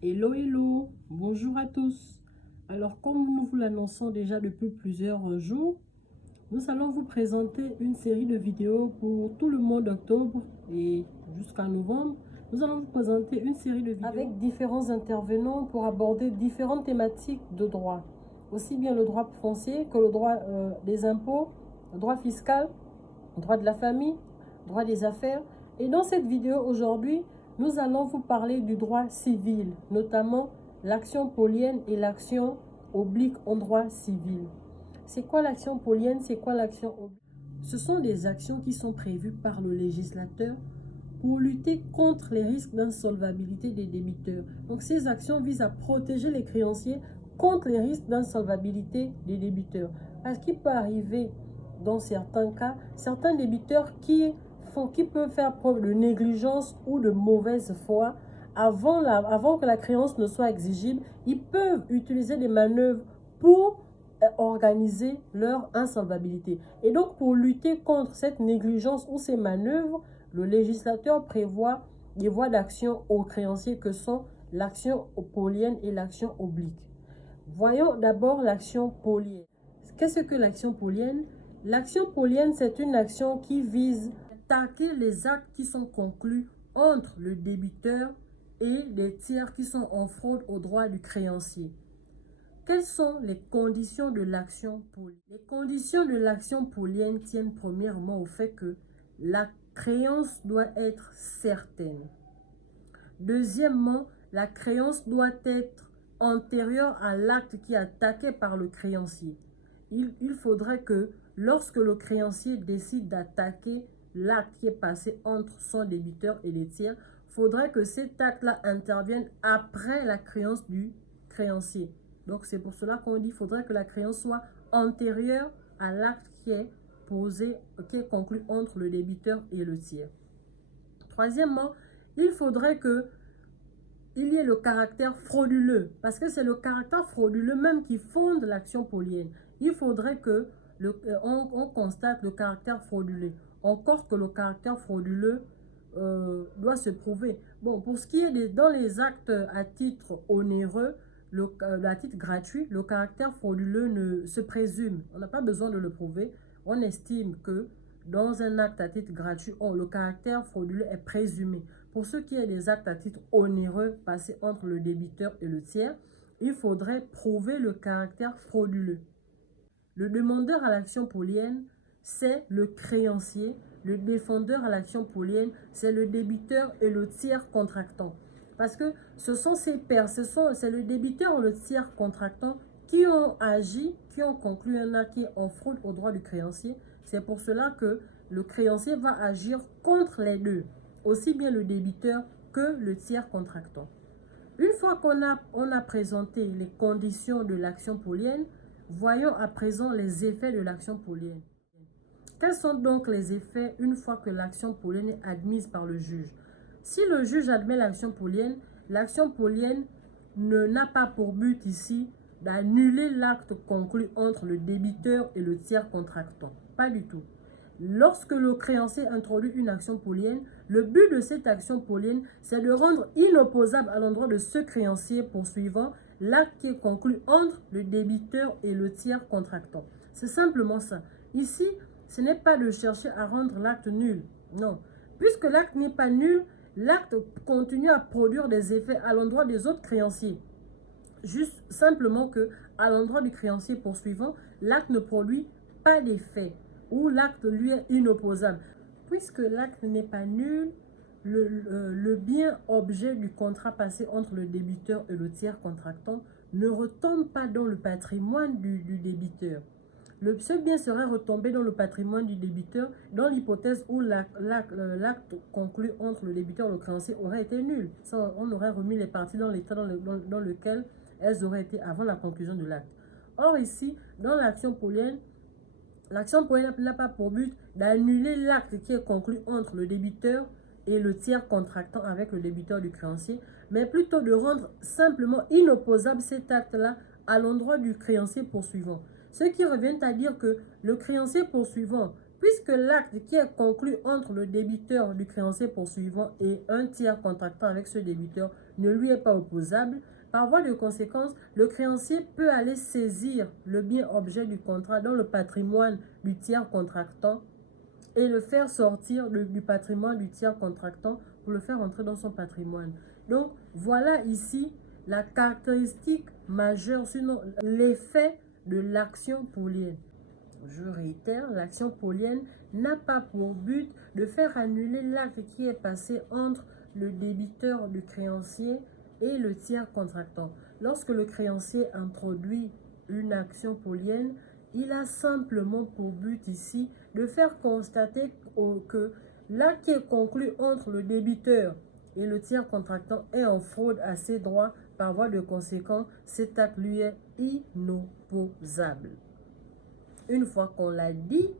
Hello, hello, bonjour à tous. Alors, comme nous vous l'annonçons déjà depuis plusieurs jours, nous allons vous présenter une série de vidéos pour tout le mois d'octobre et jusqu'à novembre. Nous allons vous présenter une série de vidéos avec différents intervenants pour aborder différentes thématiques de droit. Aussi bien le droit foncier que le droit des impôts, le droit fiscal, le droit de la famille, le droit des affaires. Et dans cette vidéo aujourd'hui, nous allons vous parler du droit civil, notamment l'action polienne et l'action oblique en droit civil. C'est quoi l'action polienne? C'est quoi l'action oblique? Ce sont des actions qui sont prévues par le législateur pour lutter contre les risques d'insolvabilité des débiteurs. Donc ces actions visent à protéger les créanciers contre les risques d'insolvabilité des débiteurs. Parce qu'il peut arriver dans certains cas, certains débiteurs qui peuvent faire preuve de négligence ou de mauvaise foi avant que la créance ne soit exigible, ils peuvent utiliser des manœuvres pour organiser leur insolvabilité. Et donc, pour lutter contre cette négligence ou ces manœuvres, le législateur prévoit des voies d'action aux créanciers que sont l'action polienne et l'action oblique. Voyons d'abord l'action polienne. Qu'est-ce que l'action polienne? L'action polienne, c'est une action qui vise à attaquer les actes qui sont conclus entre le débiteur et les tiers qui sont en fraude aux droits du créancier. Quelles sont les conditions de l'action polienne? Les conditions de l'action polienne tiennent premièrement au fait que la créance doit être certaine. Deuxièmement, la créance doit être antérieure à l'acte qui est attaqué par le créancier. Il faudrait que lorsque le créancier décide d'attaquer l'acte qui est passé entre son débiteur et les tiers, il faudrait que cet acte-là intervienne après la créance du créancier. Donc c'est pour cela qu'on dit qu'il faudrait que la créance soit antérieure à l'acte qui est posé, qui est conclu entre le débiteur et le tiers. Troisièmement, il faudrait qu'il y ait le caractère frauduleux, parce que c'est le caractère frauduleux même qui fonde l'action polienne. Il faudrait que on constate le caractère frauduleux, encore que le caractère frauduleux doit se prouver. Bon, pour ce qui est dans les actes à titre onéreux, à titre gratuit, le caractère frauduleux se présume. On n'a pas besoin de le prouver. On estime que dans un acte à titre gratuit, le caractère frauduleux est présumé. Pour ce qui est des actes à titre onéreux passés entre le débiteur et le tiers, il faudrait prouver le caractère frauduleux. Le demandeur à l'action polienne, c'est le créancier. Le défendeur à l'action polienne, c'est le débiteur et le tiers contractant. Parce que ce sont c'est le débiteur ou le tiers contractant qui ont agi, qui ont conclu un acte en fraude au droit du créancier. C'est pour cela que le créancier va agir contre les deux, aussi bien le débiteur que le tiers contractant. Une fois qu'on a présenté les conditions de l'action polienne, voyons à présent les effets de l'action polienne. Quels sont donc les effets une fois que l'action polienne est admise par le juge? Si le juge admet l'action polienne n'a pas pour but ici d'annuler l'acte conclu entre le débiteur et le tiers contractant. Pas du tout. Lorsque le créancier introduit une action polienne, le but de cette action polienne, c'est de rendre inopposable à l'endroit de ce créancier poursuivant l'acte qui est conclu entre le débiteur et le tiers contractant. C'est simplement ça. Ici, ce n'est pas de chercher à rendre l'acte nul. Non. Puisque l'acte n'est pas nul, l'acte continue à produire des effets à l'endroit des autres créanciers. Juste simplement que à l'endroit du créancier poursuivant, l'acte ne produit pas d'effet ou l'acte lui est inopposable. Puisque l'acte n'est pas nul, le bien objet du contrat passé entre le débiteur et le tiers contractant ne retombe pas dans le patrimoine du débiteur. Ce bien serait retombé dans le patrimoine du débiteur dans l'hypothèse où l'acte conclu entre le débiteur et le créancier aurait été nul. Ça, on aurait remis les parties dans l'état dans lequel elles auraient été avant la conclusion de l'acte. Or ici, dans l'action polienne n'a pas pour but d'annuler l'acte qui est conclu entre le débiteur et le tiers contractant avec le débiteur du créancier, mais plutôt de rendre simplement inopposable cet acte-là à l'endroit du créancier poursuivant. Ce qui revient à dire que le créancier poursuivant Puisque l'acte qui est conclu entre le débiteur du créancier poursuivant et un tiers contractant avec ce débiteur ne lui est pas opposable, par voie de conséquence, le créancier peut aller saisir le bien objet du contrat dans le patrimoine du tiers contractant et le faire sortir du patrimoine du tiers contractant pour le faire entrer dans son patrimoine. Donc, voilà ici la caractéristique majeure, sinon l'effet de l'action polienne. Je réitère, l'action polienne n'a pas pour but de faire annuler l'acte qui est passé entre le débiteur du créancier et le tiers contractant. Lorsque le créancier introduit une action polienne, il a simplement pour but ici de faire constater que l'acte qui est conclu entre le débiteur et le tiers contractant est en fraude à ses droits. Par voie de conséquence, cet acte lui est inopposable. Une fois qu'on l'a dit,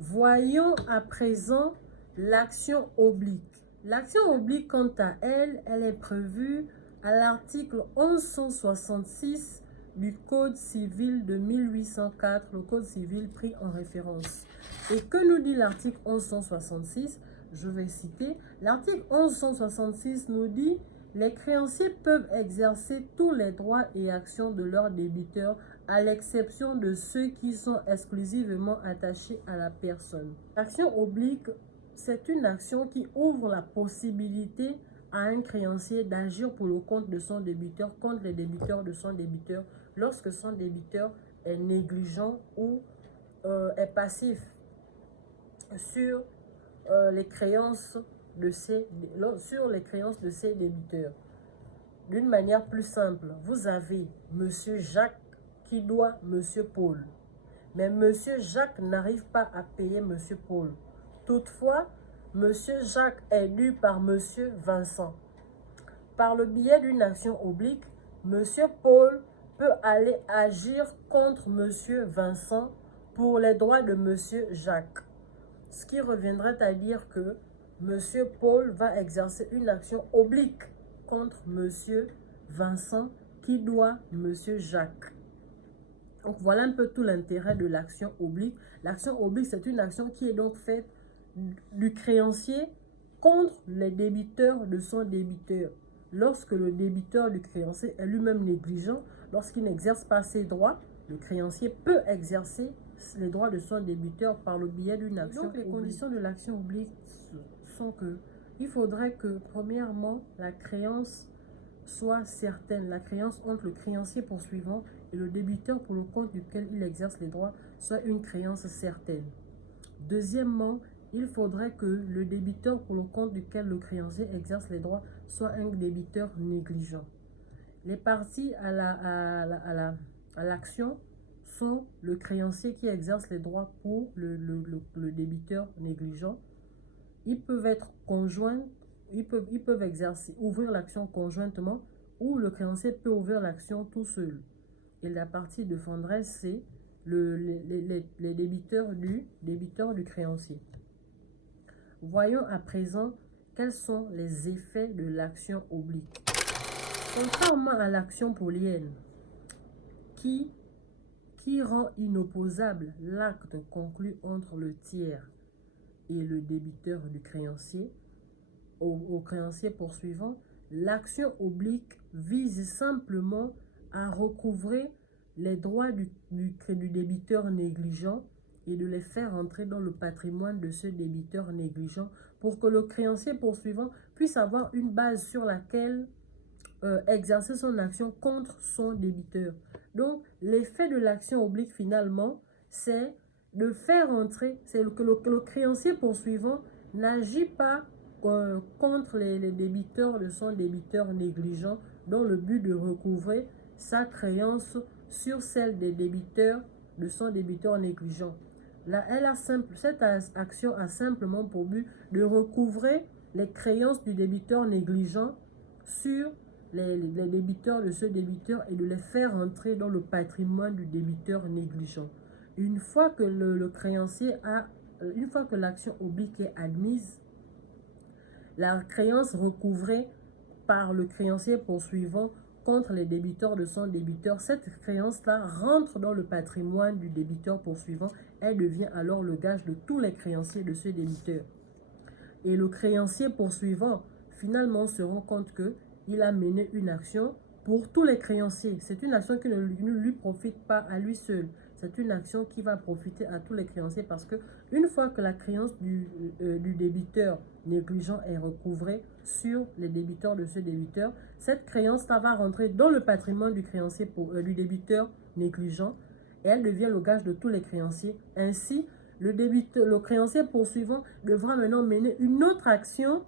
voyons à présent l'action oblique. L'action oblique, quant à elle, elle est prévue à l'article 1166 du Code civil de 1804, le Code civil pris en référence. Et que nous dit l'article 1166? Je vais citer. L'article 1166 nous dit: les créanciers peuvent exercer tous les droits et actions de leurs débiteurs, à l'exception de ceux qui sont exclusivement attachés à la personne. L'action oblique, c'est une action qui ouvre la possibilité à un créancier d'agir pour le compte de son débiteur contre les débiteurs de son débiteur lorsque son débiteur est négligent ou est passif sur les créances de ses débiteurs. D'une manière plus simple, vous avez Monsieur Jacques qui doit Monsieur Paul. Mais Monsieur Jacques n'arrive pas à payer Monsieur Paul. Toutefois, Monsieur Jacques est dû par Monsieur Vincent. Par le biais d'une action oblique, Monsieur Paul peut aller agir contre Monsieur Vincent pour les droits de Monsieur Jacques. Ce qui reviendrait à dire que Monsieur Paul va exercer une action oblique contre Monsieur Vincent qui doit Monsieur Jacques. Donc voilà un peu tout l'intérêt de l'action oblique. L'action oblique, c'est une action qui est donc faite du créancier contre les débiteurs de son débiteur. Lorsque le débiteur du créancier est lui-même négligent, lorsqu'il n'exerce pas ses droits, le créancier peut exercer les droits de son débiteur par le biais d'une action oblique. Donc les conditions de l'action oblique sont que il faudrait que, premièrement, la créance soit certaine. La créance entre le créancier poursuivant et le débiteur pour le compte duquel il exerce les droits soit une créance certaine. Deuxièmement, il faudrait que le débiteur pour le compte duquel le créancier exerce les droits soit un débiteur négligent. Les parties à l'action sont le créancier qui exerce les droits pour le débiteur négligent. Ils peuvent être conjoints, ils peuvent ouvrir l'action conjointement, ou le créancier peut ouvrir l'action tout seul. Et la partie défendresse, c'est les débiteurs du créancier. Voyons à présent quels sont les effets de l'action oblique. Contrairement à l'action polienne, qui rend inopposable l'acte conclu entre le tiers et le débiteur du créancier, au créancier poursuivant, l'action oblique vise simplement à recouvrer les droits du débiteur négligent et de les faire entrer dans le patrimoine de ce débiteur négligent pour que le créancier poursuivant puisse avoir une base sur laquelle exercer son action contre son débiteur. Donc, l'effet de l'action oblique, finalement, c'est de faire entrer, c'est que le créancier poursuivant n'agit pas contre les débiteurs de son débiteur négligent dans le but de recouvrer sa créance sur celle des débiteurs de son débiteur négligent. Là, cette action a simplement pour but de recouvrer les créances du débiteur négligent sur les débiteurs de ce débiteur et de les faire entrer dans le patrimoine du débiteur négligent. Une fois que une fois que l'action oblique est admise, la créance recouvrée par le créancier poursuivant contre les débiteurs de son débiteur, cette créance-là rentre dans le patrimoine du débiteur poursuivant. Elle devient alors le gage de tous les créanciers de ce débiteur. Et le créancier poursuivant, finalement, se rend compte qu'il a mené une action pour tous les créanciers. C'est une action qui ne lui profite pas à lui seul. C'est une action qui va profiter à tous les créanciers parce que une fois que la créance du débiteur négligent est recouvrée sur les débiteurs de ce débiteur, cette créance-là va rentrer dans le patrimoine du créancier du débiteur négligent et elle devient le gage de tous les créanciers. Ainsi, le créancier poursuivant devra maintenant mener une autre action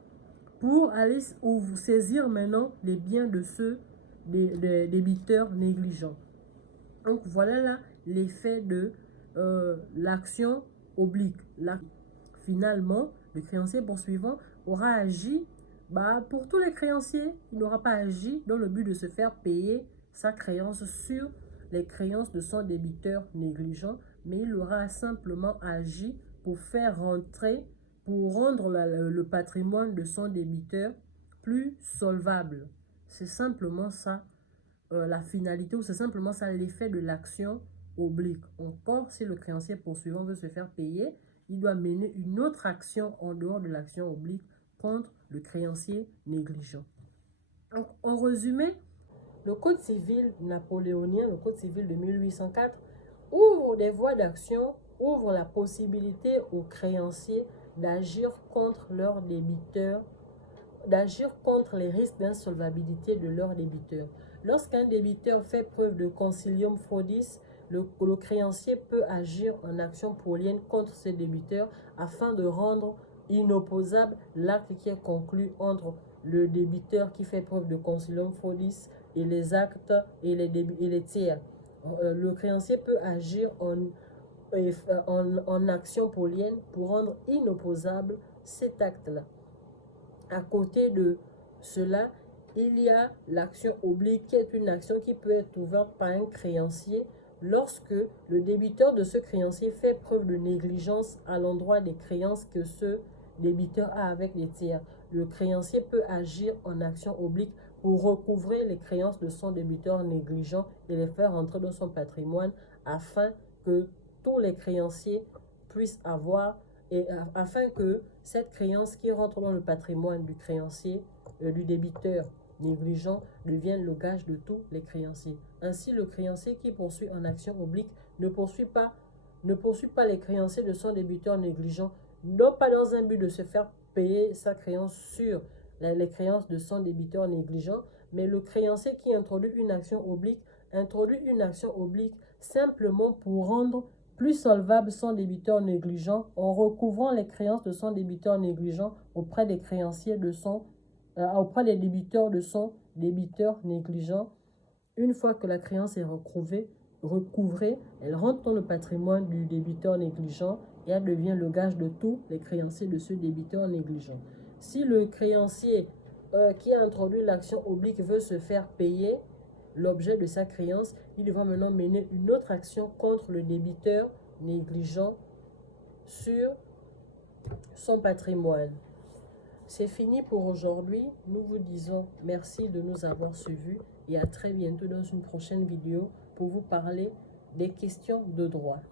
pour aller saisir maintenant les biens de ceux des débiteurs négligents. Donc voilà là l'effet de l'action oblique. Là, finalement, le créancier poursuivant aura agi pour tous les créanciers. Il n'aura pas agi dans le but de se faire payer sa créance sur les créances de son débiteur négligent, mais il aura simplement agi pour faire rentrer, pour rendre le patrimoine de son débiteur plus solvable. C'est simplement ça la finalité, ou c'est simplement ça l'effet de l'action oblique. Encore, si le créancier poursuivant veut se faire payer, il doit mener une autre action en dehors de l'action oblique contre le créancier négligent. Donc, en résumé, le Code civil napoléonien, le Code civil de 1804, ouvre des voies d'action, ouvre la possibilité aux créanciers d'agir contre leurs débiteurs, d'agir contre les risques d'insolvabilité de leurs débiteurs. Lorsqu'un débiteur fait preuve de concilium fraudis, le créancier peut agir en action polienne contre ses débiteurs afin de rendre inopposable l'acte qui est conclu entre le débiteur qui fait preuve de concilium fraudis et les actes et les tiers. Le créancier peut agir en action polienne pour rendre inopposable cet acte-là. À côté de cela, il y a l'action oblique qui est une action qui peut être ouverte par un créancier lorsque le débiteur de ce créancier fait preuve de négligence à l'endroit des créances que ce débiteur a avec les tiers. Le créancier peut agir en action oblique pour recouvrer les créances de son débiteur négligent et les faire entrer dans son patrimoine afin que tous les créanciers puissent avoir et afin que cette créance qui rentre dans le patrimoine du créancier, du débiteur négligent, devienne le gage de tous les créanciers. Ainsi, le créancier qui poursuit en action oblique ne poursuit pas les créanciers de son débiteur négligent, non pas dans un but de se faire payer sa créance sur les créances de son débiteur négligent, mais le créancier qui introduit une action oblique simplement pour rendre plus solvable son débiteur négligent en recouvrant les créances de son débiteur négligent auprès des créanciers de son auprès des débiteurs de son débiteur négligent. Une fois que la créance est recouvrée, elle rentre dans le patrimoine du débiteur négligent et elle devient le gage de tous les créanciers de ce débiteur négligent. Si le créancier qui a introduit l'action oblique veut se faire payer l'objet de sa créance, il devra maintenant mener une autre action contre le débiteur négligent sur son patrimoine. C'est fini pour aujourd'hui. Nous vous disons merci de nous avoir suivis et à très bientôt dans une prochaine vidéo pour vous parler des questions de droit.